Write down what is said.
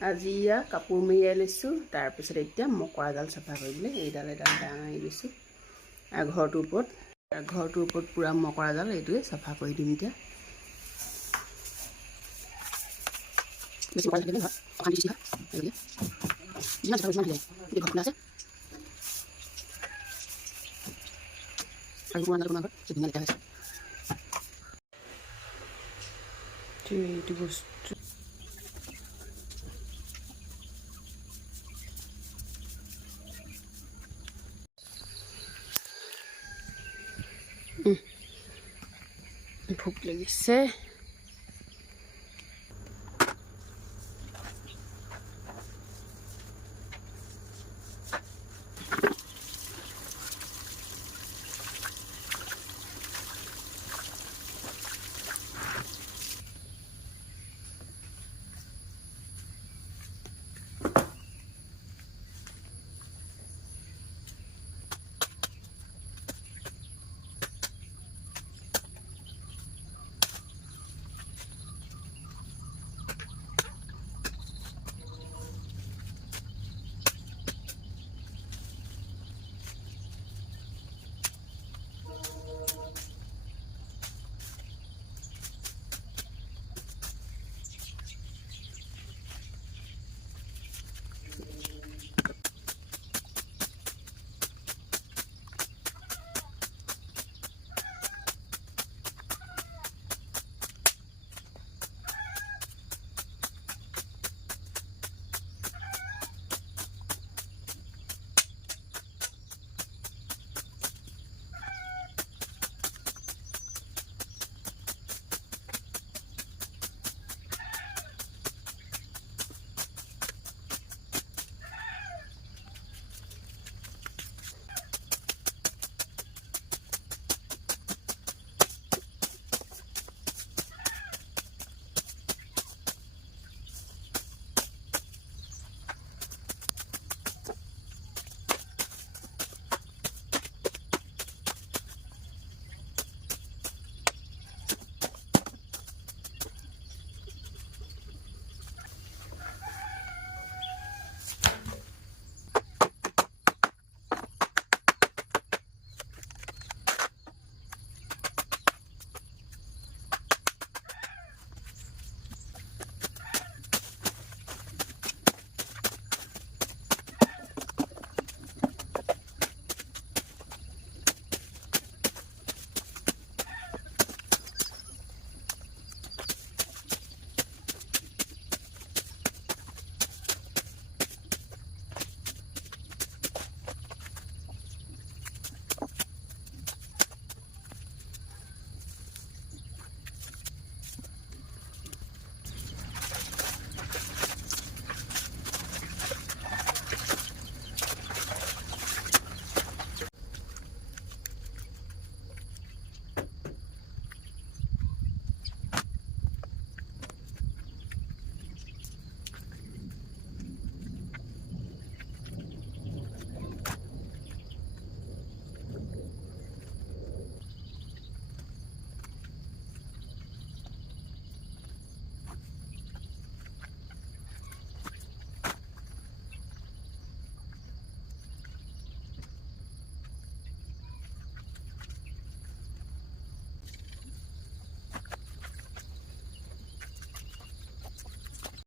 আজি ইয়াৰ কাপোৰ মেৰিয়াই লৈছোঁ। তাৰপিছত এতিয়া মকৰা জাল চাফা কৰিবলৈ এইডাল দাঙি লৈছোঁ। আৰু ঘৰটোৰ ওপৰত পূৰা মকৰা জাল এইটোৱে চাফা কৰি দিম এতিয়া। বেছি মকৰা জাল নহয়, অশান্তি সৃষ্টি হয়। যিমান চাফা সিমান এতিয়া ঘৰ খোলা আছে আৰু পুৰণা জাল ঘৰত ধুনীয়া লেতেৰা হৈছে। এইটো বস্তু ভোক লাগিছে।